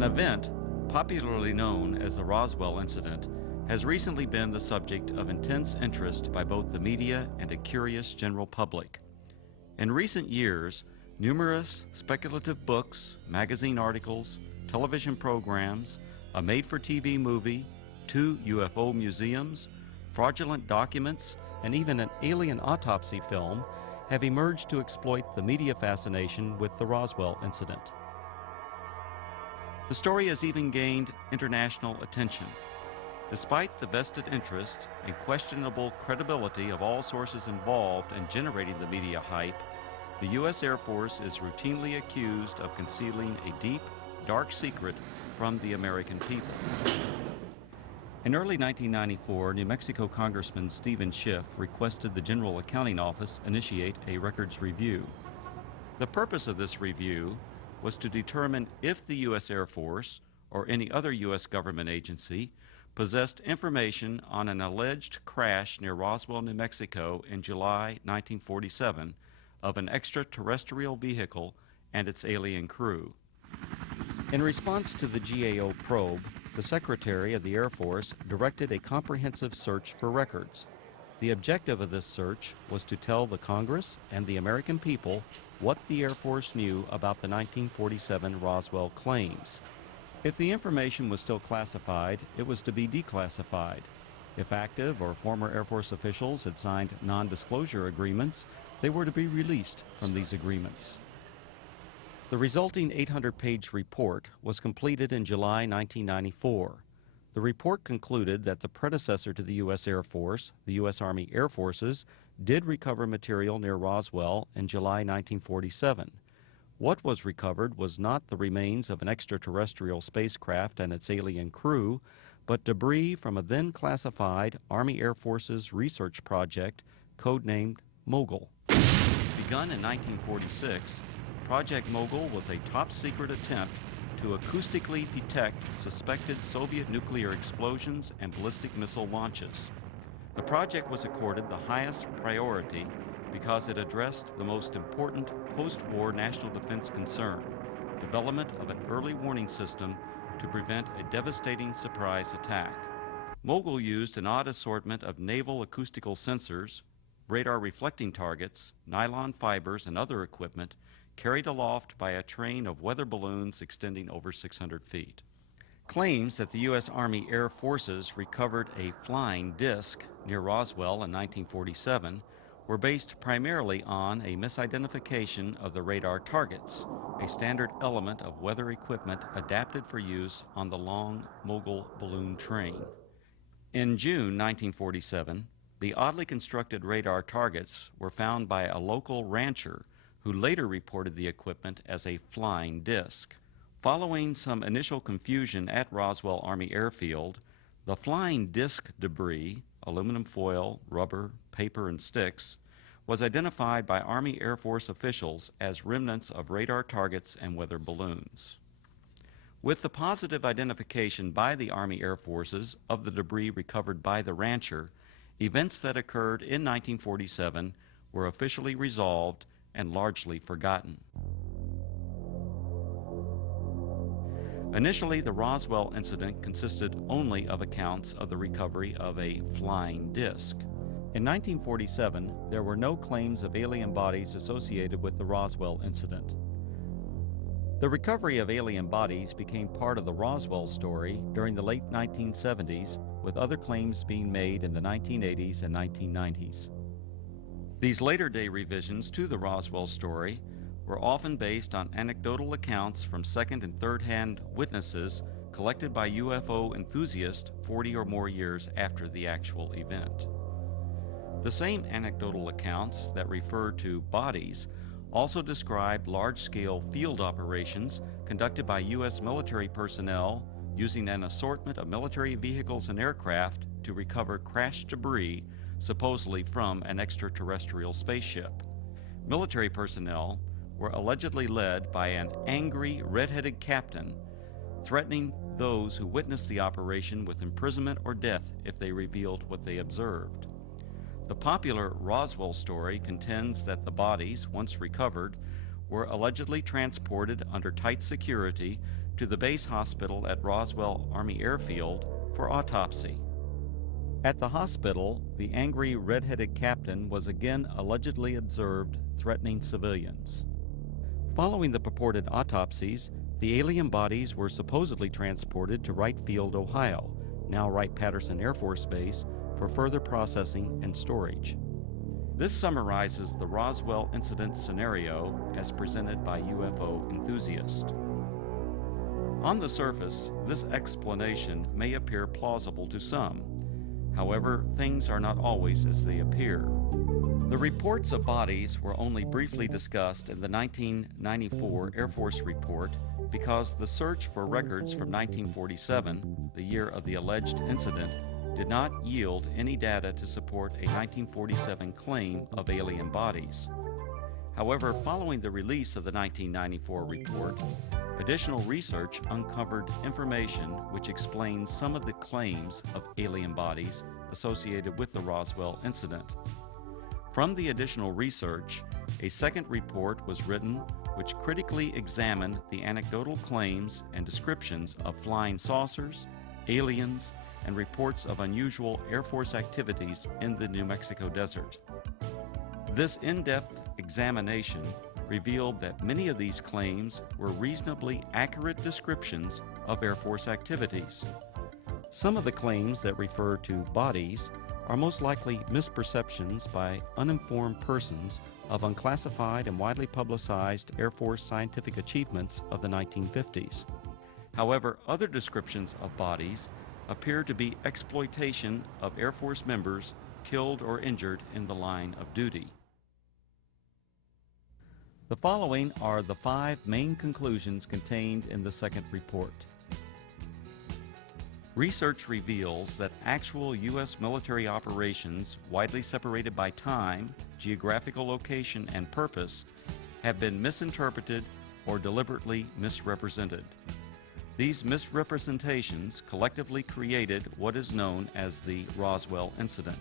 An event, popularly known as the Roswell incident, has recently been the subject of intense interest by both the media and a curious general public. In recent years, numerous speculative books, magazine articles, television programs, a made-for-TV movie, 2 UFO museums, fraudulent documents, and even an alien autopsy film have emerged to exploit the media fascination with the Roswell incident. The story has even gained international attention. Despite the vested interest and questionable credibility of all sources involved in generating the media hype, the U.S. Air Force is routinely accused of concealing a deep, dark secret from the American people. In early 1994, New Mexico Congressman Stephen Schiff requested the General Accounting Office initiate a records review. The purpose of this review was to determine if the U.S. Air Force or any other U.S. government agency possessed information on an alleged crash near Roswell, New Mexico in July 1947 of an extraterrestrial vehicle and its alien crew. In response to the GAO probe, the Secretary of the Air Force directed a comprehensive search for records. The objective of this search was to tell the Congress and the American people what the Air Force knew about the 1947 Roswell claims. If the information was still classified, it was to be declassified. If active or former Air Force officials had signed non-disclosure agreements, they were to be released from these agreements. The resulting 800-page report was completed in July 1994. The report concluded that the predecessor to the U.S. Air Force, the U.S. Army Air Forces, did recover material near Roswell in July 1947. What was recovered was not the remains of an extraterrestrial spacecraft and its alien crew, but debris from a then classified Army Air Forces research project codenamed Mogul. Begun in 1946, Project Mogul was a top-secret attempt to acoustically detect suspected Soviet nuclear explosions and ballistic missile launches. The project was accorded the highest priority because it addressed the most important post-war national defense concern, development of an early warning system to prevent a devastating surprise attack. Mogul used an odd assortment of naval acoustical sensors, radar reflecting targets, nylon fibers, and other equipment carried aloft by a train of weather balloons extending over 600 feet. Claims that the U.S. Army Air Forces recovered a flying disc near Roswell in 1947 were based primarily on a misidentification of the radar targets, a standard element of weather equipment adapted for use on the long Mogul balloon train. In June 1947, the oddly constructed radar targets were found by a local rancher who later reported the equipment as a flying disc. Following some initial confusion at Roswell Army Airfield, the flying disc debris, aluminum foil, rubber, paper, and sticks, was identified by Army Air Force officials as remnants of radar targets and weather balloons. With the positive identification by the Army Air Forces of the debris recovered by the rancher, events that occurred in 1947 were officially resolved and largely forgotten. Initially, the Roswell incident consisted only of accounts of the recovery of a flying disc. In 1947, there were no claims of alien bodies associated with the Roswell incident. The recovery of alien bodies became part of the Roswell story during the late 1970s, with other claims being made in the 1980s and 1990s. These later-day revisions to the Roswell story were often based on anecdotal accounts from second- and third-hand witnesses collected by UFO enthusiasts 40 or more years after the actual event. The same anecdotal accounts that refer to bodies also describe large-scale field operations conducted by U.S. military personnel using an assortment of military vehicles and aircraft to recover crashed debris supposedly from an extraterrestrial spaceship. Military personnel were allegedly led by an angry, red-headed captain, threatening those who witnessed the operation with imprisonment or death if they revealed what they observed. The popular Roswell story contends that the bodies, once recovered, were allegedly transported under tight security to the base hospital at Roswell Army Airfield for autopsy. At the hospital, the angry red-headed captain was again allegedly observed threatening civilians. Following the purported autopsies, the alien bodies were supposedly transported to Wright Field, Ohio, now Wright-Patterson Air Force Base, for further processing and storage. This summarizes the Roswell incident scenario as presented by UFO enthusiasts. On the surface, this explanation may appear plausible to some. However, things are not always as they appear. The reports of bodies were only briefly discussed in the 1994 Air Force report because the search for records from 1947, the year of the alleged incident, did not yield any data to support a 1947 claim of alien bodies. However, following the release of the 1994 report, additional research uncovered information which explains some of the claims of alien bodies associated with the Roswell incident. From the additional research, a second report was written which critically examined the anecdotal claims and descriptions of flying saucers, aliens, and reports of unusual Air Force activities in the New Mexico desert. This in-depth examination revealed that many of these claims were reasonably accurate descriptions of Air Force activities. Some of the claims that refer to bodies are most likely misperceptions by uninformed persons of unclassified and widely publicized Air Force scientific achievements of the 1950s. However, other descriptions of bodies appear to be exploitation of Air Force members killed or injured in the line of duty. The following are the 5 main conclusions contained in the second report. Research reveals that actual U.S. military operations, widely separated by time, geographical location, and purpose, have been misinterpreted or deliberately misrepresented. These misrepresentations collectively created what is known as the Roswell incident.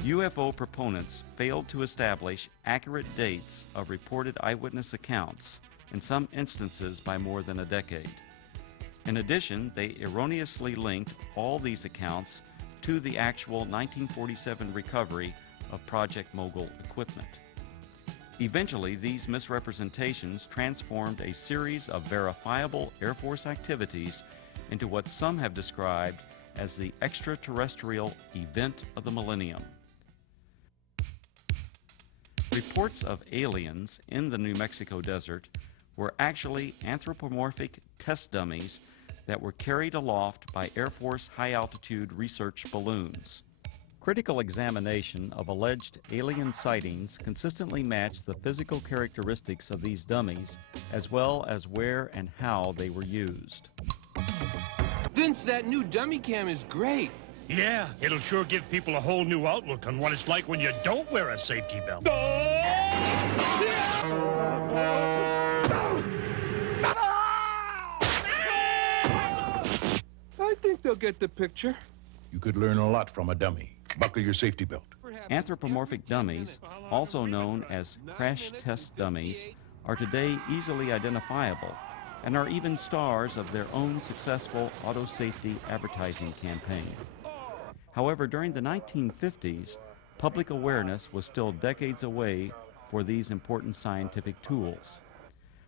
UFO proponents failed to establish accurate dates of reported eyewitness accounts, in some instances by more than a decade. In addition, they erroneously linked all these accounts to the actual 1947 recovery of Project Mogul equipment. Eventually, these misrepresentations transformed a series of verifiable Air Force activities into what some have described as the extraterrestrial event of the millennium. Reports of aliens in the New Mexico desert were actually anthropomorphic test dummies that were carried aloft by Air Force high-altitude research balloons. Critical examination of alleged alien sightings consistently matched the physical characteristics of these dummies, as well as where and how they were used. Vince, that new dummy cam is great. Yeah, it'll sure give people a whole new outlook on what it's like when you don't wear a safety belt. I think they'll get the picture. You could learn a lot from a dummy. Buckle your safety belt. Anthropomorphic dummies, also known as crash test dummies, are today easily identifiable and are even stars of their own successful auto safety advertising campaign. However, during the 1950s, public awareness was still decades away for these important scientific tools.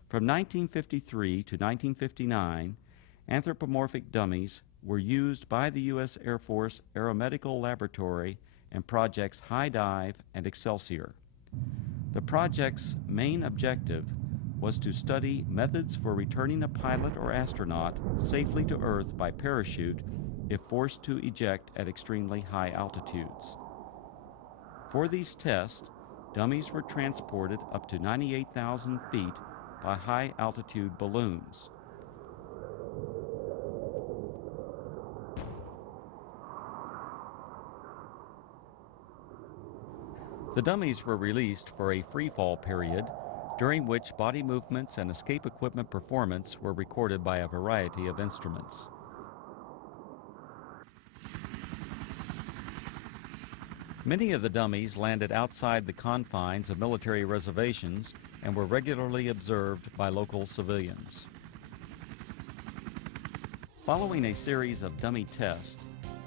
From 1953 to 1959, anthropomorphic dummies were used by the U.S. Air Force Aeromedical Laboratory in projects High Dive and Excelsior. The project's main objective was to study methods for returning a pilot or astronaut safely to Earth by parachute if forced to eject at extremely high altitudes. For these tests, dummies were transported up to 98,000 feet by high-altitude balloons. The dummies were released for a free-fall period, during which body movements and escape equipment performance were recorded by a variety of instruments. Many of the dummies landed outside the confines of military reservations and were regularly observed by local civilians. Following a series of dummy tests,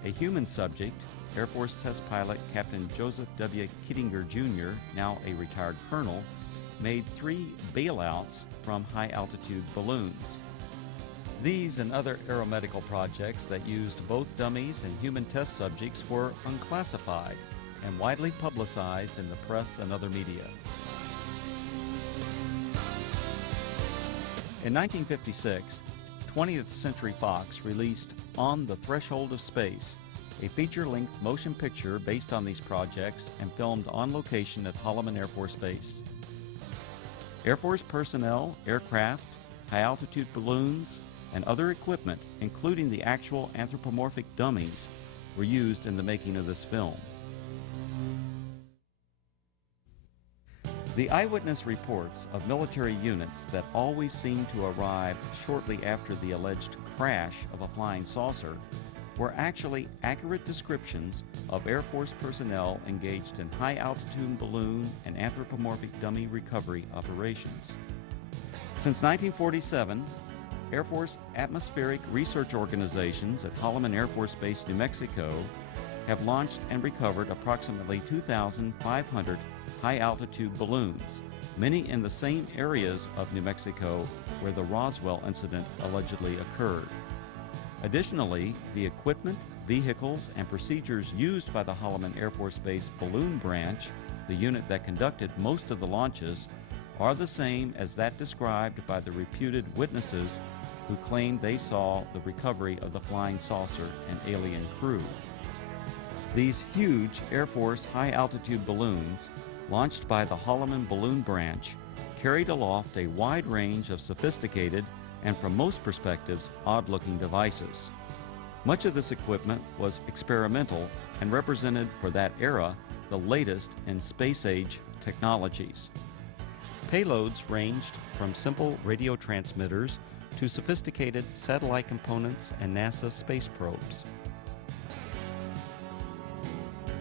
a human subject, Air Force test pilot Captain Joseph W. Kittinger Jr., now a retired colonel, made 3 bailouts from high-altitude balloons. These and other aeromedical projects that used both dummies and human test subjects were unclassified and widely publicized in the press and other media. In 1956, 20th Century Fox released On the Threshold of Space, a feature-length motion picture based on these projects and filmed on location at Holloman Air Force Base. Air Force personnel, aircraft, high-altitude balloons, and other equipment, including the actual anthropomorphic dummies, were used in the making of this film. The eyewitness reports of military units that always seemed to arrive shortly after the alleged crash of a flying saucer were actually accurate descriptions of Air Force personnel engaged in high-altitude balloon and anthropomorphic dummy recovery operations. Since 1947, Air Force atmospheric research organizations at Holloman Air Force Base, New Mexico, have launched and recovered approximately 2,500 high-altitude balloons, many in the same areas of New Mexico where the Roswell incident allegedly occurred. Additionally, the equipment, vehicles, and procedures used by the Holloman Air Force Base Balloon Branch, the unit that conducted most of the launches, are the same as that described by the reputed witnesses who claimed they saw the recovery of the flying saucer and alien crew. These huge Air Force high-altitude balloons, launched by the Holloman Balloon Branch, carried aloft a wide range of sophisticated and, from most perspectives, odd-looking devices. Much of this equipment was experimental and represented, for that era, the latest in space-age technologies. Payloads ranged from simple radio transmitters to sophisticated satellite components and NASA space probes.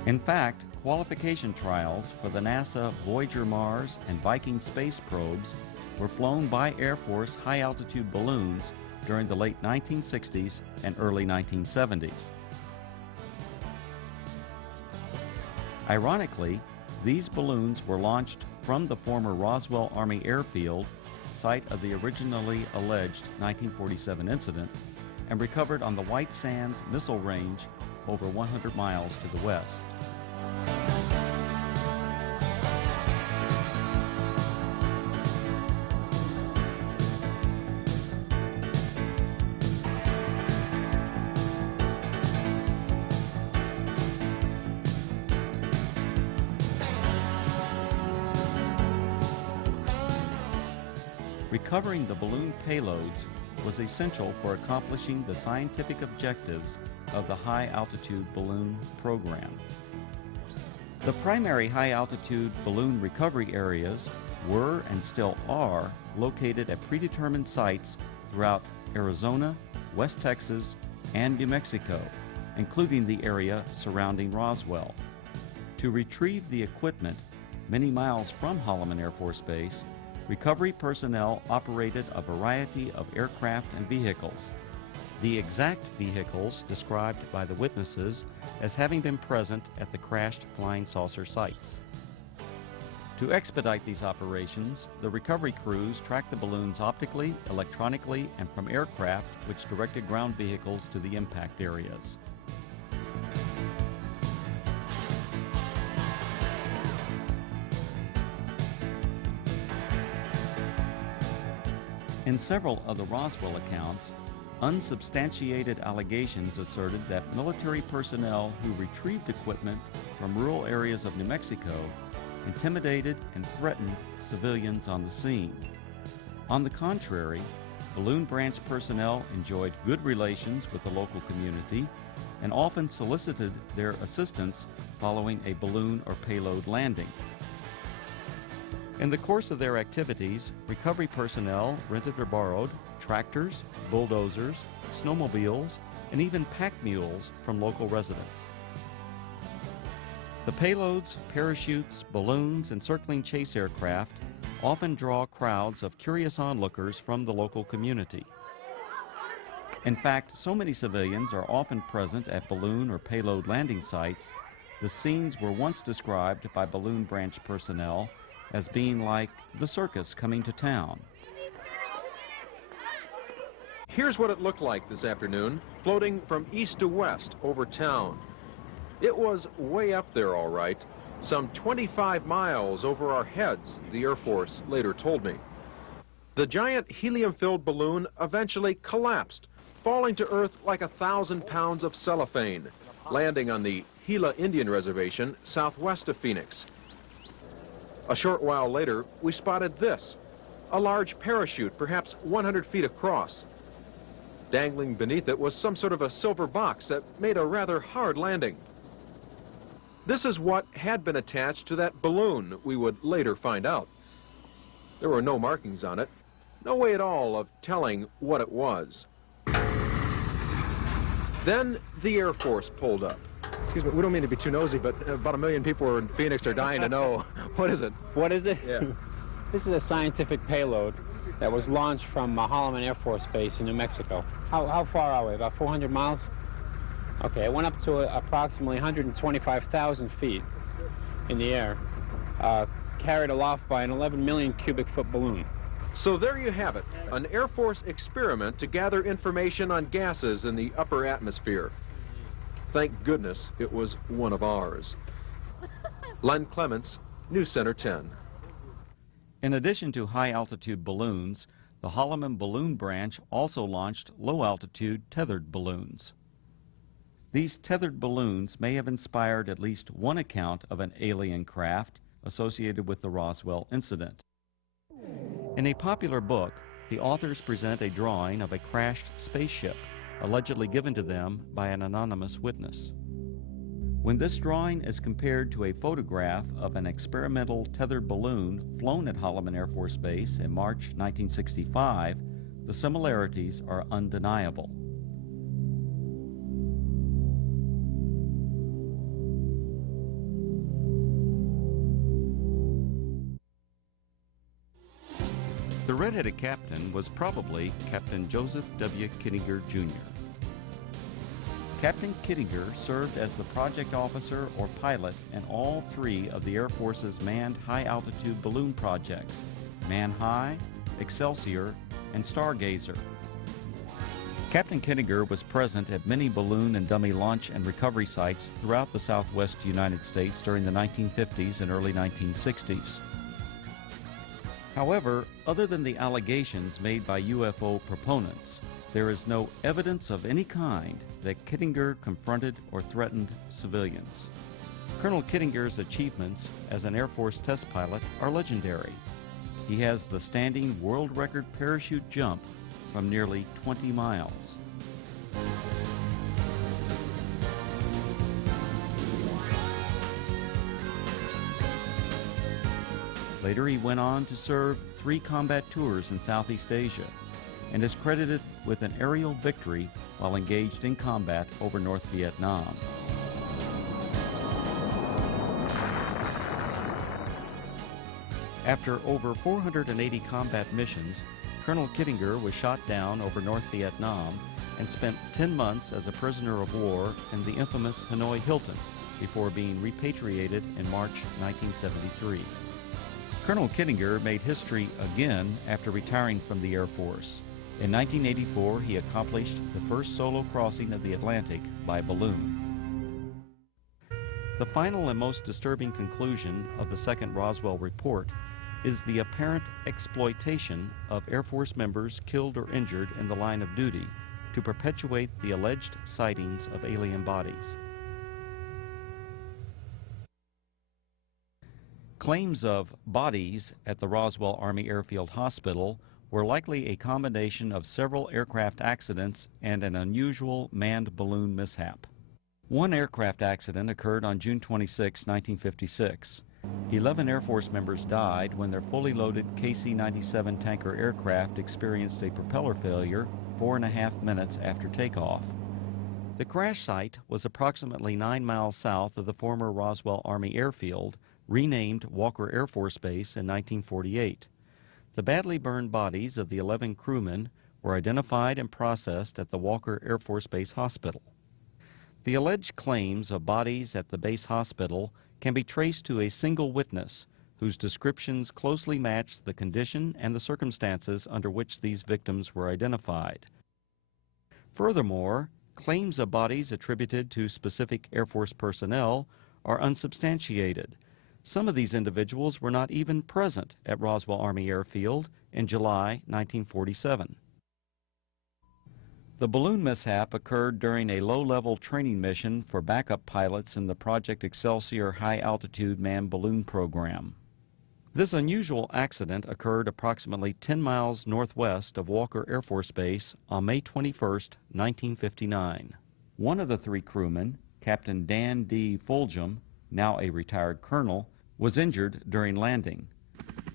In fact, qualification trials for the NASA Voyager Mars and Viking space probes were flown by Air Force high-altitude balloons during the late 1960s and early 1970s. Ironically, these balloons were launched from the former Roswell Army Airfield, site of the originally alleged 1947 incident, and recovered on the White Sands Missile Range over 100 miles to the west. Recovering the balloon payloads was essential for accomplishing the scientific objectives of the high-altitude balloon program. The primary high-altitude balloon recovery areas were and still are located at predetermined sites throughout Arizona, West Texas, and New Mexico, including the area surrounding Roswell. To retrieve the equipment many miles from Holloman Air Force Base, recovery personnel operated a variety of aircraft and vehicles. The exact vehicles described by the witnesses as having been present at the crashed flying saucer sites. To expedite these operations, the recovery crews tracked the balloons optically, electronically, and from aircraft which directed ground vehicles to the impact areas. In several of the Roswell accounts, unsubstantiated allegations asserted that military personnel who retrieved equipment from rural areas of New Mexico intimidated and threatened civilians on the scene. On the contrary, Balloon Branch personnel enjoyed good relations with the local community and often solicited their assistance following a balloon or payload landing. In the course of their activities, recovery personnel rented or borrowed tractors, bulldozers, snowmobiles, and even pack mules from local residents. The payloads, parachutes, balloons, and circling chase aircraft often draw crowds of curious onlookers from the local community. In fact, so many civilians are often present at balloon or payload landing sites, the scenes were once described by balloon branch personnel as being like the circus coming to town. Here's what it looked like this afternoon, floating from east to west over town. It was way up there, all right, some 25 miles over our heads, the Air Force later told me. The giant helium-filled balloon eventually collapsed, falling to Earth like 1,000 pounds of cellophane, landing on the Gila Indian Reservation southwest of Phoenix. A short while later, we spotted this, a large parachute, perhaps 100 feet across. Dangling beneath it was some sort of a silver box that made a rather hard landing. This is what had been attached to that balloon, we would later find out. There were no markings on it, no way at all of telling what it was. Then the Air Force pulled up. Excuse me, we don't mean to be too nosy, but about 1 million people in Phoenix are dying to know. What is it? What is it? Yeah. This is a scientific payload that was launched from Holloman Air Force Base in New Mexico. How far are we? About 400 miles? Okay, it went up to approximately 125,000 feet in the air, carried aloft by an 11 million cubic foot balloon. So there you have it, an Air Force experiment to gather information on gases in the upper atmosphere. Thank goodness it was one of ours. Len Clements, News Center 10. In addition to high-altitude balloons, the Holloman Balloon Branch also launched low-altitude tethered balloons. These tethered balloons may have inspired at least one account of an alien craft associated with the Roswell incident. In a popular book, the authors present a drawing of a crashed spaceship, allegedly given to them by an anonymous witness. When this drawing is compared to a photograph of an experimental tethered balloon flown at Holloman Air Force Base in March 1965, the similarities are undeniable. The red-headed captain was probably Captain Joseph W. Kittinger, Jr. Captain Kittinger served as the project officer or pilot in all three of the Air Force's manned high-altitude balloon projects, Man High, Excelsior, and Stargazer. Captain Kittinger was present at many balloon and dummy launch and recovery sites throughout the southwest United States during the 1950s and early 1960s. However, other than the allegations made by UFO proponents, there is no evidence of any kind that Kittinger confronted or threatened civilians. Colonel Kittinger's achievements as an Air Force test pilot are legendary. He has the standing world record parachute jump from nearly 20 miles. Later he went on to serve 3 combat tours in Southeast Asia and is credited with an aerial victory while engaged in combat over North Vietnam. After over 480 combat missions, Colonel Kittinger was shot down over North Vietnam and spent 10 months as a prisoner of war in the infamous Hanoi Hilton before being repatriated in March 1973. Colonel Kittinger made history again after retiring from the Air Force. In 1984, he accomplished the first solo crossing of the Atlantic by balloon. The final and most disturbing conclusion of the second Roswell report is the apparent exploitation of Air Force members killed or injured in the line of duty to perpetuate the alleged sightings of alien bodies. Claims of bodies at the Roswell Army Airfield Hospital were likely a combination of several aircraft accidents and an unusual manned balloon mishap. One aircraft accident occurred on June 26, 1956. 11 Air Force members died when their fully loaded KC-97 tanker aircraft experienced a propeller failure 4.5 minutes after takeoff. The crash site was approximately 9 miles south of the former Roswell Army Airfield, renamed Walker Air Force Base in 1948. The badly burned bodies of the 11 crewmen were identified and processed at the Walker Air Force Base Hospital. The alleged claims of bodies at the base hospital can be traced to a single witness whose descriptions closely match the condition and the circumstances under which these victims were identified. Furthermore, claims of bodies attributed to specific Air Force personnel are unsubstantiated. Some of these individuals were not even present at Roswell Army Airfield in July 1947. The balloon mishap occurred during a low-level training mission for backup pilots in the Project Excelsior high-altitude manned balloon program. This unusual accident occurred approximately 10 miles northwest of Walker Air Force Base on May 21, 1959. One of the three crewmen, Captain Dan D. Fulgham, now a retired colonel, was injured during landing.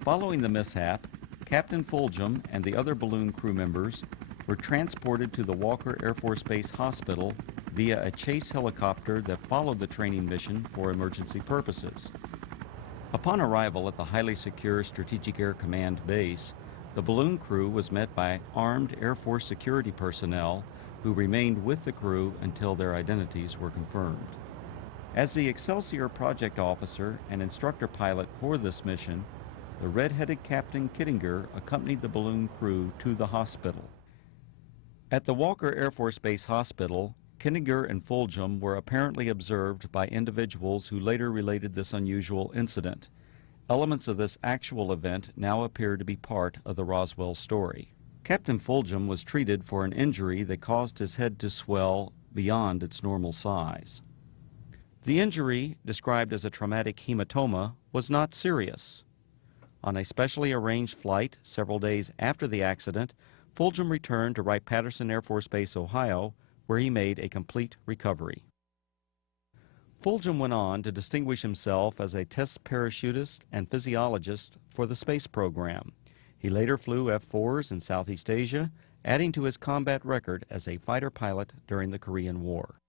Following the mishap, Captain Fulgham and the other balloon crew members were transported to the Walker Air Force Base Hospital via a chase helicopter that followed the training mission for emergency purposes. Upon arrival at the highly secure Strategic Air Command base, the balloon crew was met by armed Air Force security personnel who remained with the crew until their identities were confirmed. As the Excelsior project officer and instructor pilot for this mission, the red-headed Captain Kittinger accompanied the balloon crew to the hospital. At the Walker Air Force Base Hospital, Kittinger and Fulgham were apparently observed by individuals who later related this unusual incident. Elements of this actual event now appear to be part of the Roswell story. Captain Fulgham was treated for an injury that caused his head to swell beyond its normal size. The injury, described as a traumatic hematoma, was not serious. On a specially arranged flight several days after the accident, Fulgham returned to Wright-Patterson Air Force Base, Ohio, where he made a complete recovery. Fulgham went on to distinguish himself as a test parachutist and physiologist for the space program. He later flew F-4s in Southeast Asia, adding to his combat record as a fighter pilot during the Korean War.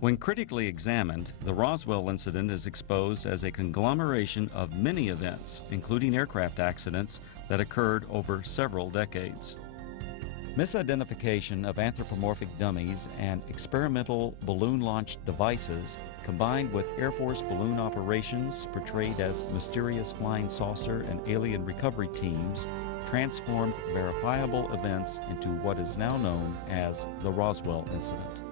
When critically examined, the Roswell incident is exposed as a conglomeration of many events, including aircraft accidents, that occurred over several decades. Misidentification of anthropomorphic dummies and experimental balloon-launched devices, combined with Air Force balloon operations portrayed as mysterious flying saucer and alien recovery teams, transformed verifiable events into what is now known as the Roswell incident.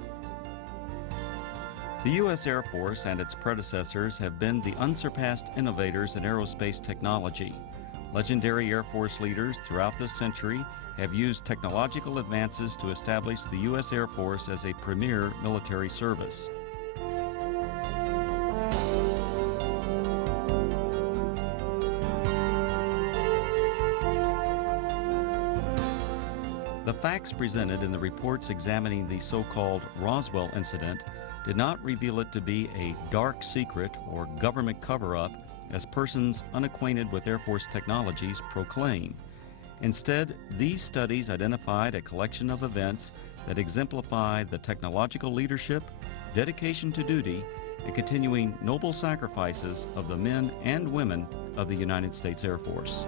The U.S. Air Force and its predecessors have been the unsurpassed innovators in aerospace technology. Legendary Air Force leaders throughout this century have used technological advances to establish the U.S. Air Force as a premier military service. The facts presented in the reports examining the so-called Roswell incident did not reveal it to be a dark secret or government cover-up as persons unacquainted with Air Force technologies proclaim. Instead, these studies identified a collection of events that exemplify the technological leadership, dedication to duty, and continuing noble sacrifices of the men and women of the United States Air Force.